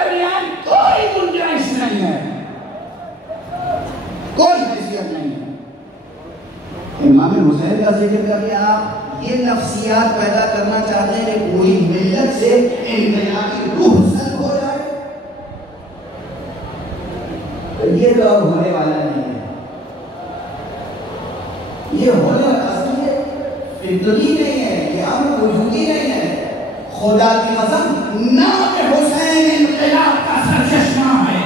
درمیان کوئی گنجائش نہیں ہے، کوئی حیثیت نہیں ہے۔ امام حسین کا ذکر کر کے آپ یہ نفسیات پیدا کرنا چاہتے ہیں کہ پوری ملت سے انقلابی روح سلب ہو جائے، تو یہ دور ہونے والا نہیں ہے۔ یہ ہونے والا اصل ہے فطری نہیں ہے، یہ امر وجودی نہیں ہے۔ خدا کی قسم نام حسین انقلاب کا سرچشمہ ہے۔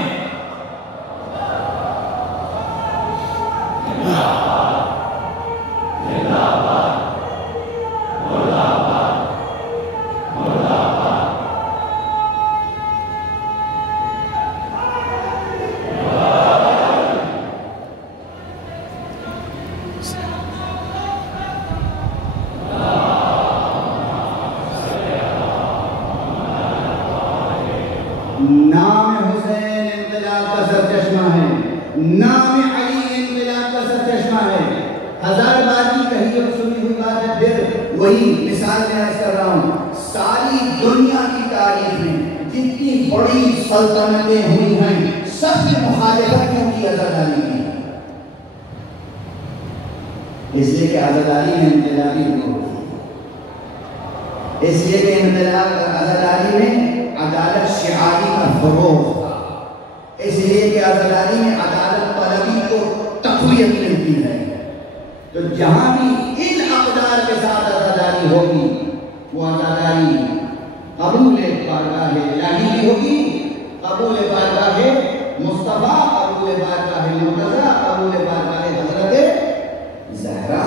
نام حسین انقلاب کا سرچشمہ ہے، نام علی انقلاب کا سرچشمہ ہے۔ ہزار بار کی کہی اور سنی ہوئی بات ہے، پھر وہی مثال میں عرض کر رہا ہوں۔ ساری دنیا کی تاریخ میں جتنی بڑی سلطنتیں ہوئی ہیں سب سے مخالفت کیوں کی حضرت علی کی؟ اس لیے کہ حضرت علی نے انقلابی روح دی، اس لیے کہ انقلاب حضرت علی میں عدالت شعاری کا فروغ تھا، اس لیے کہ حضرت علی میں عدالت طلبی کو تقویت ملتی ہے۔ تو جہاں بھی ان اقدار کے ساتھ عزاداری ہوگی وہ عزاداری قبول بارگاہ الہی بھی ہوگی، قبول بارگاہ مصطفیٰ، قبول بارگاہ مرتضیٰ، قبول بارگاہ حضرت زہرا۔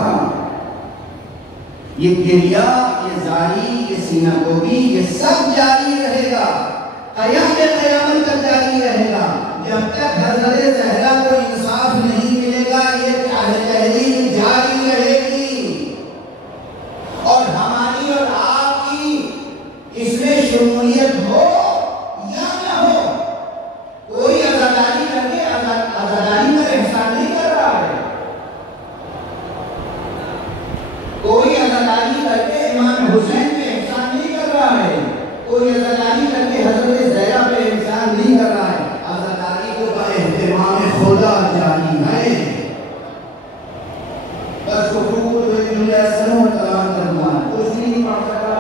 یہ گریہ، یہ زاری، یہ سینہ گوبی، یہ سب جاری رہے گا، قیامت تک جاری رہے گا۔ جب تک حضرت زہرا کو انصاف نہیں ملے گا یہ تحریک جاری رہے گی، اور ہماری اور آپ کی اس میں شمولیت ہو یا نہ ہو، کوئی عزاداری کر کے عزاداری پر احسان نہیں کر رہا ہے، کوئی عزاداری کر کے امام حسین پہ احسان نہیں کر رہا ہے، کوئی عزاداری کر کے حضرت زہرا پہ احسان نہیں کر رہا ہے۔ عزاداری کو اہتمام خدا جاری ہے۔ بس حقوق دنیا سنو کلام کرنا کچھ نہیں پڑھ سکا۔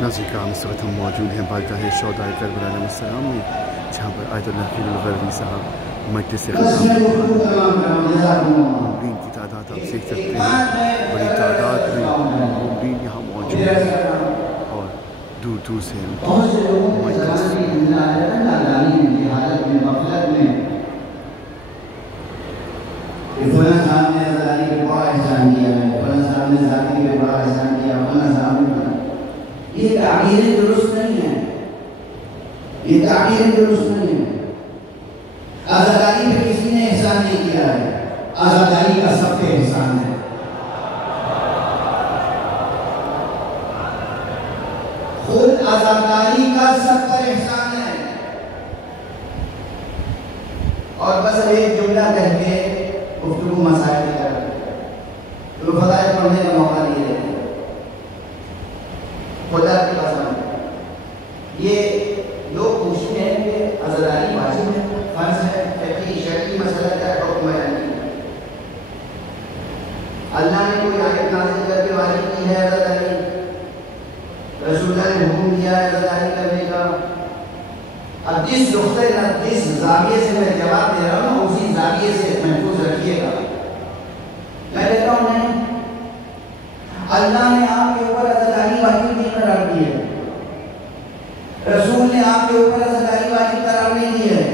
ناظرین کرام، اس وقت ہم موجود ہیں بارگاہ شہدائے کربلا علیہ السلام میں، جہاں پر آیت اللہ خلیل الغربی صاحب مجلس خطاب مؤمنین کی تعداد آپ دیکھ سکتے ہیں، بڑی تعداد میں مؤمنین یہاں موجود ہیں اور دور دور سے فلاں صاحب نے عزاداری پہ بڑا احسان کیا ہے، فلاں صاحب نے ذاتی پہ بڑا احسان کیا، فلاں صاحب نے، یہ تعبیریں درست نہیں ہیں، یہ تعبیریں درست نہیں ہیں۔ عزاداری پہ کسی نے احسان نہیں کیا ہے، عزاداری کا سب پہ احسان ہے۔ خود عزاداری کا سب پر احسان ہے۔ اور بس ایک جملہ کہہ کے گفتگو مسائل کی طرف تو فضائل پڑھنے کا موقع نہیں دیتے۔ خدا کی قسم یہ لوگ پوچھتے ہیں کہ عزاداری واجب ہے، فرض ہے، فقہی شرعی مسئلہ کا حکم ہے نہیں؟ اللہ نے کوئی آیت نازل کر کے واجب کی ہے عزاداری؟ رسول اللہ نے حکم دیا ہے عزاداری کرنے کا؟ اب جس نقطے کا جس زاویے سے میں جواب دے رہا ہوں اسی زاویے سے محفوظ رکھیے گا۔ میں کہتا ہوں نہیں، اللہ نے آپ کے اوپر عزاداری واجب نہیں قرار دی ہے، رسول نے آپ کے اوپر عزاداری واجب قرار نہیں دی ہے۔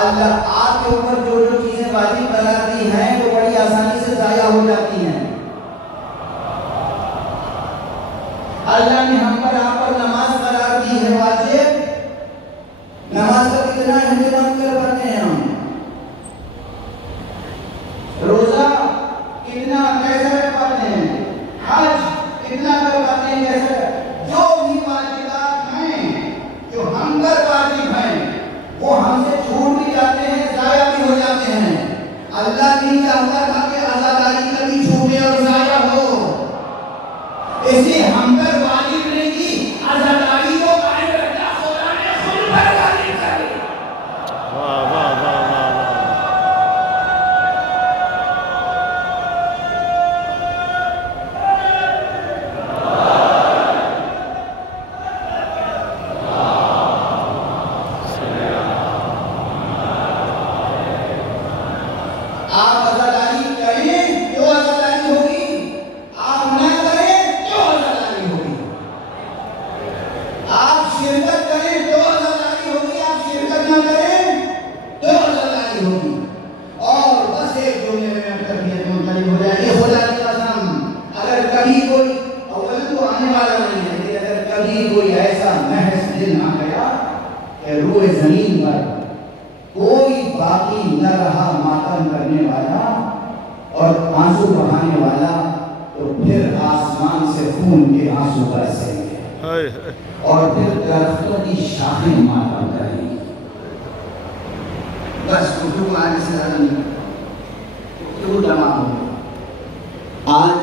اللہ آپ کے اوپر جو جو چیزیں واجب قرار دی ہیں وہ بڑی آسانی سے ضائع ہو جاتی ہیں۔ اللہ نے ہم پر آپ پر نماز قرار دی ہے واجب، نماز کا کتنا اہتمام کر پاتے ہیں ہم؟ روزہ کتنا کیسے رکھ پاتے ہیں؟ حج کتنا کر پاتے ہیں کیسے؟ جو بھی واجبات ہیں جو ہم کر پاتے وہ ہم سے چھوٹ بھی جاتے ہیں، ضائع بھی ہو جاتے ہیں۔ اللہ نہیں چاہتا تھا کہ عزاداری کبھی چھوٹے اور ضائع ہو، اسے ہم پر واجب نہیں کی، عزاداری کو قائم رکھنا خدا نے خود پر واجب کر دیا۔ واہ واہ واہ واہ واہ۔ آپ عزاداری کریں تو عزاداری ہوگی، آپ نہ کریں تو عزاداری ہوگی، آپ شرکت کریں تو عزاداری ہوگی، آپ شرکت نہ کریں تو عزاداری ہوگی۔ اور بس ایک جملے میں تربیت منتخب ہو جائے گی، خدا کی قسم اگر کبھی کوئی، اول تو آنے والا نہیں ہے، لیکن اگر کبھی کوئی ایسا محض دن آ گیا کہ روح زمین پر کوئی باقی نہ رہا ماتم کرنے والا اور آنسو بہانے والا، تو پھر آسمان سے خون کے آنسو برسیں گے اور پھر درختوں کی شاخیں ماتم کریں گی۔ بس گفتگو آنے سے زیادہ نہیں، گفتگو تمام ہو گئی۔ آج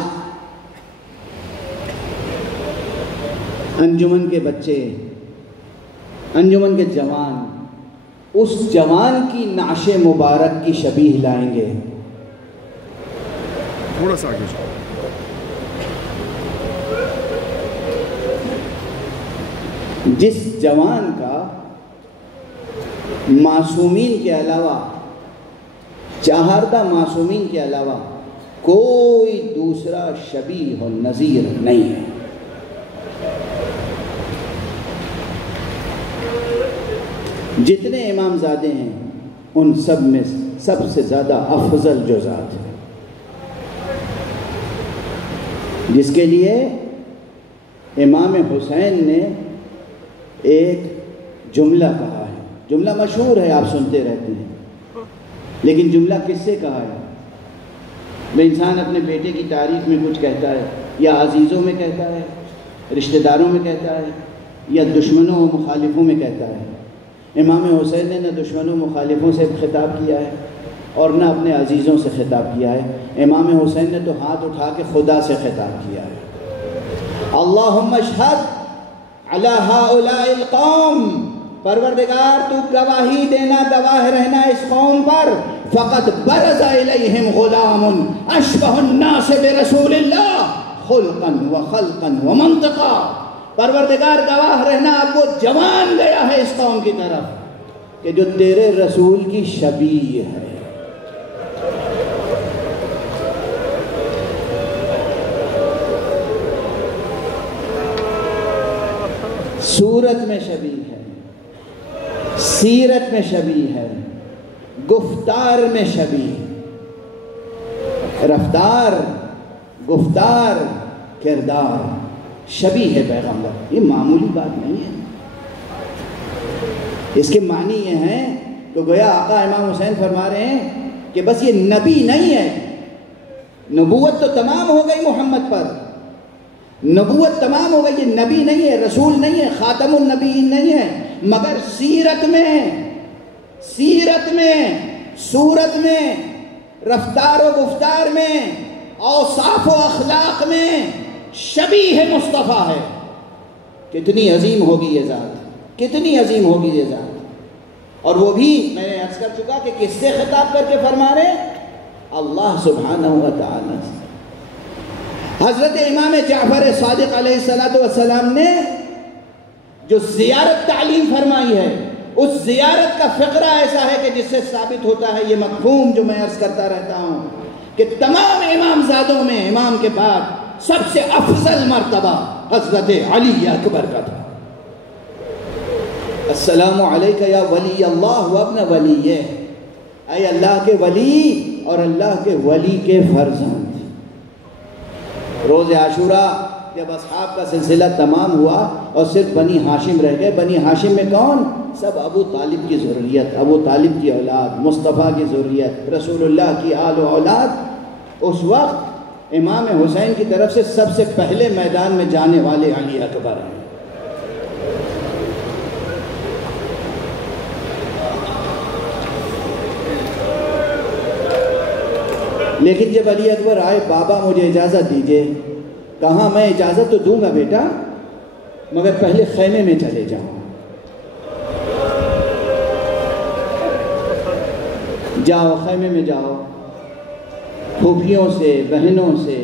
انجمن کے بچے، انجمن کے جوان اس جوان کی نعش مبارک کی شبیہ لائیں گے۔ تھوڑا سا آگے جاؤ۔ جس جوان کا معصومین کے علاوہ، چاہردہ معصومین کے علاوہ کوئی دوسرا شبیہ و نظیر نہیں ہے۔ جتنے امام زادے ہیں ان سب میں سب سے زیادہ افضل جو ذات ہے، جس کے لیے امام حسین نے ایک جملہ کہا ہے، جملہ مشہور ہے، آپ سنتے رہتے ہیں، لیکن جملہ کس سے کہا ہے؟ میں انسان اپنے بیٹے کی تعریف میں کچھ کہتا ہے، یا عزیزوں میں کہتا ہے، رشتہ داروں میں کہتا ہے، یا دشمنوں و مخالفوں میں کہتا ہے۔ امام حسین نے نہ دشمنوں مخالفوں سے خطاب کیا ہے اور نہ اپنے عزیزوں سے خطاب کیا ہے، امام حسین نے تو ہاتھ اٹھا کے خدا سے خطاب کیا ہے۔ اللہم اشہد علی ہؤلاء القوم، پروردگار تو گواہی دینا، گواہ رہنا اس قوم پر، فقد برز الیہم غلام اشبہ الناس برسول اللہ خلقا و خلقا و منطقا، پروردگار گواہ رہنا اب وہ جوان گیا ہے اس قوم کی طرف کہ جو تیرے رسول کی شبیہ ہے۔ صورت میں شبیہ ہے، سیرت میں شبیہ ہے، گفتار میں شبیہ، رفتار، گفتار، کردار شبیہ ہے پیغمبر۔ یہ معمولی بات نہیں ہے، اس کے معنی یہ ہیں کہ گویا آقا امام حسین فرما رہے ہیں کہ بس یہ نبی نہیں ہے، نبوت تو تمام ہو گئی محمد پر، نبوت تمام ہو گئی، یہ نبی نہیں ہے، رسول نہیں ہے، خاتم النبیین نہیں ہے، مگر سیرت میں، سیرت میں، صورت میں، رفتار و گفتار میں، اوصاف و اخلاق میں شبیہ مصطفیٰ ہے۔ کتنی عظیم ہوگی یہ ذات، کتنی عظیم ہوگی یہ ذات، اور وہ بھی میں نے عرض کر چکا کہ کس سے خطاب کر کے فرما رہے ہیں؟ اللہ سبحانہ و تعالیٰ سے۔ حضرت امام جعفر صادق علیہ السلام نے جو زیارت تعلیم فرمائی ہے، اس زیارت کا فقرہ ایسا ہے کہ جس سے ثابت ہوتا ہے یہ مفہوم جو میں عرض کرتا رہتا ہوں کہ تمام امام زادوں میں امام کے بعد سب سے افضل مرتبہ حضرت علی اکبر کا تھا۔ السلام علیکہ یا ولی اللہ و ابن ولیہ، اے اللہ کے ولی اور اللہ کے ولی کے فرزند۔ روز عاشوراء جب اصحاب کا سلسلہ تمام ہوا اور صرف بنی ہاشم رہ گئے، بنی ہاشم میں کون؟ سب ابو طالب کی ذریت، ابو طالب کی اولاد، مصطفیٰ کی ذریت، رسول اللہ کی آل و اولاد۔ اس وقت امام حسین کی طرف سے سب سے پہلے میدان میں جانے والے علی اکبر ہیں۔ لیکن جب علی اکبر آئے، بابا مجھے اجازت دیجئے. کہا میں اجازت تو دوں گا بیٹا، مگر پہلے خیمے میں چلے جاؤ. جاؤ خیمے میں جاؤ، پھوپھیوں سے، بہنوں سے،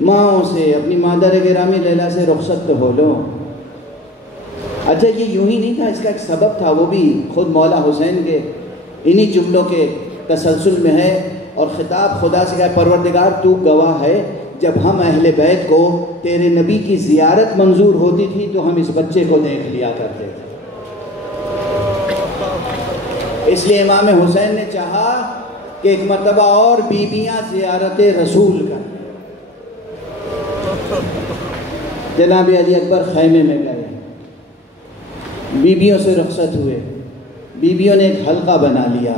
ماؤں سے، اپنی مادر گرامی لیلا سے رخصت تو ہو لو. اچھا یہ یوں ہی نہیں تھا، اس کا ایک سبب تھا، وہ بھی خود مولا حسین کے انہی جملوں کے تسلسل میں ہے. اور خطاب خدا سے کہا، پروردگار تو گواہ ہے، جب ہم اہل بیت کو تیرے نبی کی زیارت منظور ہوتی تھی تو ہم اس بچے کو دیکھ لیا کرتے تھے. اس لیے امام حسین نے چاہا کہ ایک مرتبہ اور بیبیاں زیارت رسول کریں. جناب علی اکبر خیمے میں گئے، بیبیوں سے رخصت ہوئے. بیبیوں نے ایک حلقہ بنا لیا.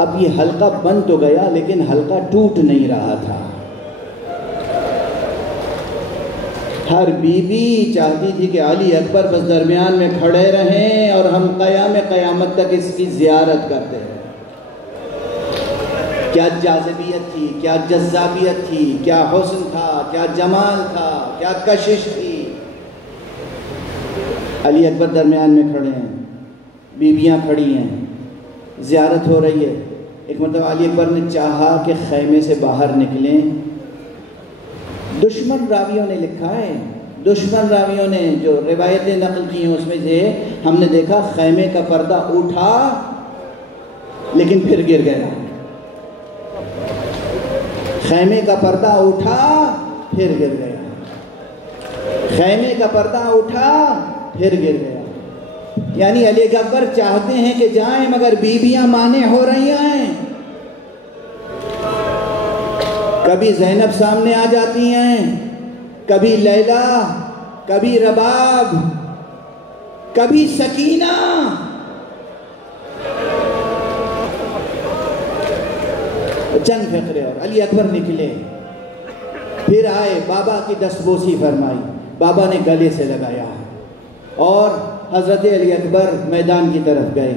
اب یہ حلقہ بن تو گیا لیکن حلقہ ٹوٹ نہیں رہا تھا. ہر بیوی چاہتی تھی کہ علی اکبر بس درمیان میں کھڑے رہیں اور ہم قیامت تک اس کی زیارت کرتے ہیں. کیا جاذبیت تھی، کیا جذابیت تھی، کیا حسن تھا، کیا جمال تھا، کیا کشش تھی. علی اکبر درمیان میں کھڑے ہیں، بیویاں کھڑی ہیں، زیارت ہو رہی ہے. ایک مرتبہ علی اکبر نے چاہا کہ خیمے سے باہر نکلیں. دشمن راویوں نے لکھا ہے، دشمن راویوں نے جو روایتیں نقل کی ہیں اس میں سے ہم نے دیکھا خیمے کا پردہ اٹھا لیکن پھر گر گیا. خیمے کا پردہ اٹھا پھر گر گیا. خیمے کا پردہ اٹھا پھر گر گیا. یعنی علی اکبر چاہتے ہیں کہ جائیں مگر بیویاں مانع ہو رہی ہیں. کبھی زینب سامنے آ جاتی ہیں، کبھی لیلا، کبھی رباب، کبھی سکینہ. چند فقرے اور علی اکبر نکلے، پھر آئے، بابا کی دستبوسی فرمائی، بابا نے گلے سے لگایا اور حضرت علی اکبر میدان کی طرف گئے.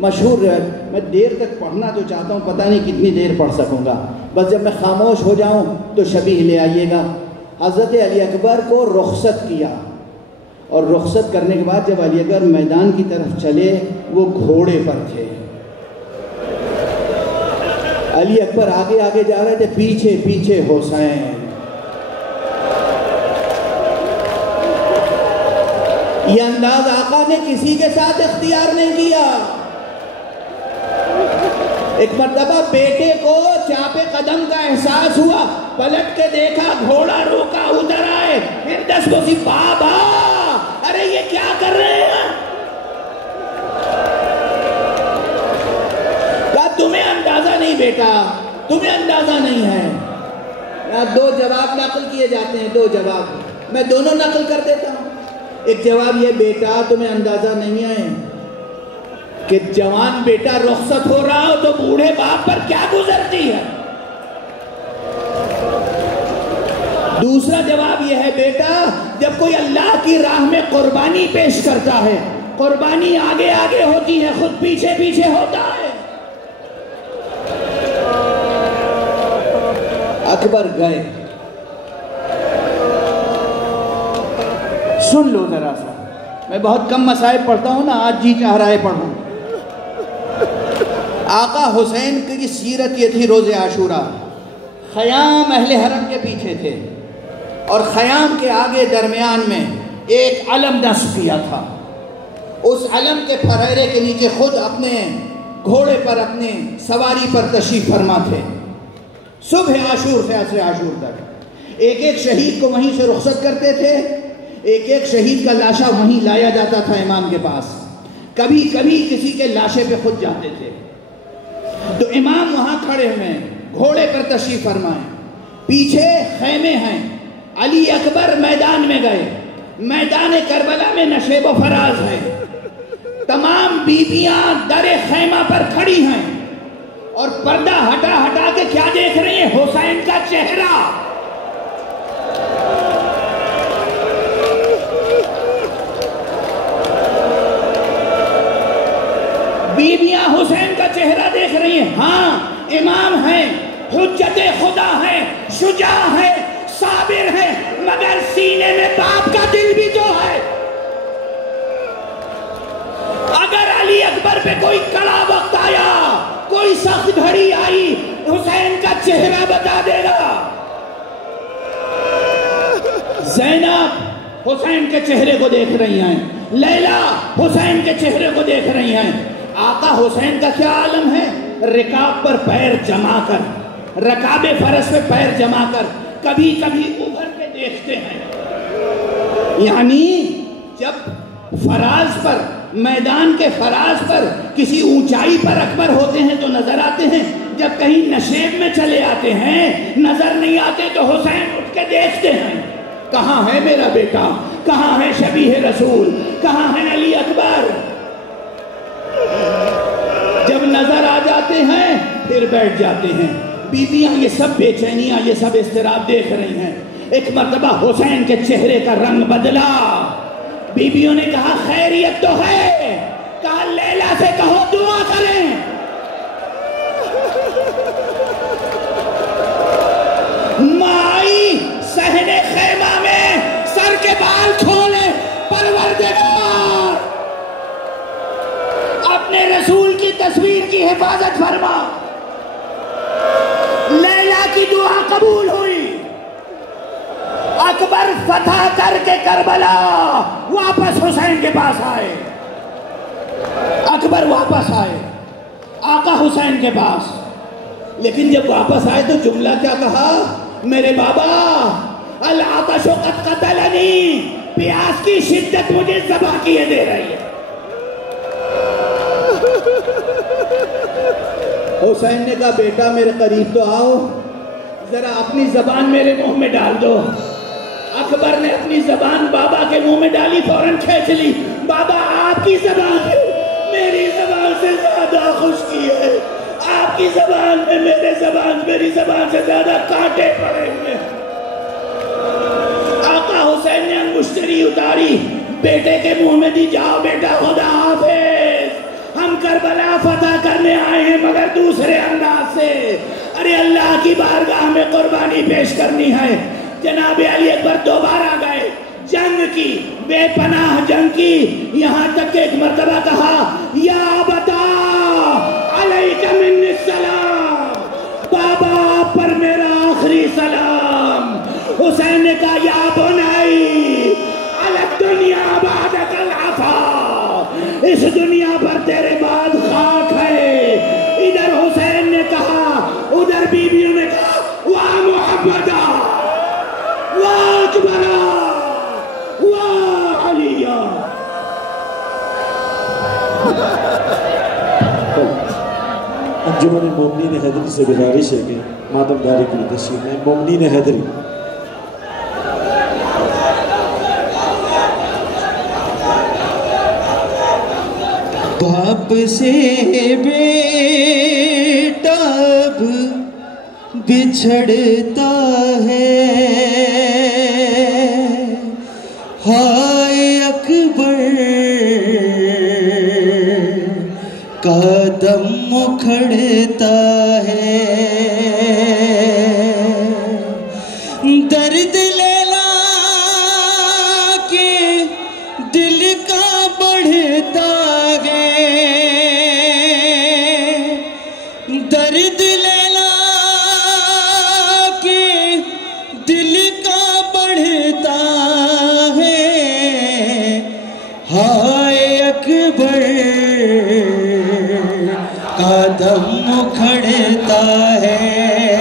مشہور روایت، میں دیر تک پڑھنا تو چاہتا ہوں، پتہ نہیں کتنی دیر پڑھ سکوں گا، بس جب میں خاموش ہو جاؤں تو شبیہ لے آئیے گا. حضرت علی اکبر کو رخصت کیا اور رخصت کرنے کے بعد جب علی اکبر میدان کی طرف چلے وہ گھوڑے پر تھے. علی اکبر آگے آگے جا رہے تھے، پیچھے پیچھے حسین. یہ انداز آقا نے کسی کے ساتھ اختیار نہیں کیا. ایک مرتبہ بیٹے کو چاپے قدم کا احساس ہوا، پلٹ کے دیکھا، گھوڑا روکا، ادھر آئے، پھر دستبوسی، بابا ارے یہ کیا کر رہے ہیں؟ کہا تمہیں اندازہ نہیں بیٹا، تمہیں اندازہ نہیں ہے. دو جواب نقل کیے جاتے ہیں، دو جواب میں دونوں نقل کر دیتا ہوں. ایک جواب یہ، بیٹا تمہیں اندازہ نہیں ہے کہ جوان بیٹا رخصت ہو رہا ہو تو بوڑھے باپ پر کیا گزرتی ہے. دوسرا جواب یہ ہے، بیٹا جب کوئی اللہ کی راہ میں قربانی پیش کرتا ہے، قربانی آگے آگے ہوتی ہے، خود پیچھے پیچھے ہوتا ہے. اکبر گئے. سن لو ذرا سا، میں بہت کم مصائب پڑھتا ہوں نا، آج جی چاہ رہا ہے پڑھوں. آقا حسین کی سیرت یہ تھی، روز عاشورہ خیام اہل حرم کے پیچھے تھے اور خیام کے آگے درمیان میں ایک علم نصب کیا تھا. اس علم کے پھریرے کے نیچے خود اپنے گھوڑے پر، اپنے سواری پر تشریف فرما تھے. صبح عاشور سے عصر عاشور تک ایک ایک شہید کو وہیں سے رخصت کرتے تھے. ایک ایک شہید کا لاشا وہیں لایا جاتا تھا امام کے پاس. کبھی کبھی کسی کے لاشے پہ خود جاتے تھے. تو امام وہاں کھڑے ہوئے، گھوڑے پر تشریف فرمائے، پیچھے خیمے ہیں. علی اکبر میدان میں گئے. میدان کربلا میں نشیب و فراز ہے. تمام بیبیاں در خیمہ پر کھڑی ہیں اور پردہ ہٹا ہٹا کے کیا دیکھ رہی ہیں؟ حسین کا چہرہ. بیویاں حسین کا چہرہ دیکھ رہی ہیں. ہاں امام ہیں، حجت خدا ہیں، شجاع ہیں، صابر ہیں، مگر سینے میں باپ کا دل بھی تو ہے۔ اگر علی اکبر پہ کوئی کڑا وقت آیا، کوئی سخت گھڑی آئی، حسین کا چہرہ بتا دے گا۔ زینب حسین کے چہرے کو دیکھ رہی ہیں، لیلا حسین کے چہرے کو دیکھ رہی ہیں۔ آقا حسین کا کیا عالم ہے؟ رکاب پر پیر جما کر، رکاب فرس پہ پیر جما کر کبھی کبھی ابھر کے دیکھتے ہیں۔ یعنی جب فراز پر، میدان کے فراز پر کسی اونچائی پر اکبر ہوتے ہیں تو نظر آتے ہیں، جب کہیں نشیب میں چلے آتے ہیں نظر نہیں آتے تو حسین اٹھ کے دیکھتے ہیں، کہاں ہے میرا بیٹا، کہاں ہے شبیہ رسول، کہاں ہے علی اکبر؟ جب نظر آ جاتے ہیں پھر بیٹھ جاتے ہیں۔ بیویاں یہ سب بے چینیاں، یہ سب اضطراب دیکھ رہی ہیں۔ ایک مرتبہ حسین کے چہرے کا رنگ بدلا، بیویوں نے کہا خیریت تو ہے، کہا لیلا سے کہو دعا کریں۔ مائی صحن خیمہ میں سر کے بال کھولے، پروردگار اپنے رسول کی تصویر کی حفاظت فرما۔ لیلا کی دعا قبول ہوئی، اکبر فتح کر کے کربلا واپس حسین کے پاس آئے، اکبر واپس آئے آقا حسین کے پاس۔ لیکن جب واپس آئے تو جملہ کیا کہا؟ میرے بابا العطش قد قتلنی، پیاس کی شدت مجھے ذبح کیے دے رہی ہے۔ حسین نے کہا بیٹا میرے قریب تو آؤ، ذرا اپنی زبان میرے منہ میں ڈال دو۔ اکبر نے اپنی زبان بابا کے منہ میں ڈالی، فوراً کھینچ لی۔ بابا آپ کی زبان میری زبان سے زیادہ خشکی ہے، آپ کی زبان میں میری زبان سے زیادہ کانٹے پڑے ہوئے۔ آقا حسین نے انگشتری اتاری، بیٹے کے منہ میں دی، جاؤ بیٹا خدا حافظ، ہم کربلا فتح کرنے آئے ہیں مگر دوسرے انداز سے۔ ارے اللہ کی بارگاہ میں قربانی پیش کرنی ہے۔ جناب علی اکبر دوبارہ گئے، جنگ کی، بے پناہ جنگ کی، یہاں تک کہ ایک مرتبہ کہا یا ابتا علیک منی السلام، بابا پر میرا آخری سلام۔ حسین نے کہا یا بنائی علی الدنیا بعدک العفا، اس دنیا پر تیرے بعد خاک ہے۔ ادھر حسین نے کہا، ادھر بیویوں نے کہا وا محمدہ وا اکبرہ وا علیہ۔ انجمن مومنین حیدری سے گزارش ہے کہ ماتم داری کی تشریف میں مومنین حیدری باپ سے بیٹا اب بچھڑتا ہے، ہائے اکبر کا دم اکھڑتا ہے، درد لیلا کے دل کا بڑھتا ہے، درد لیلا کے دل کا بڑھتا ہے، ہائے اکبر کا دم اکھڑتا ہے۔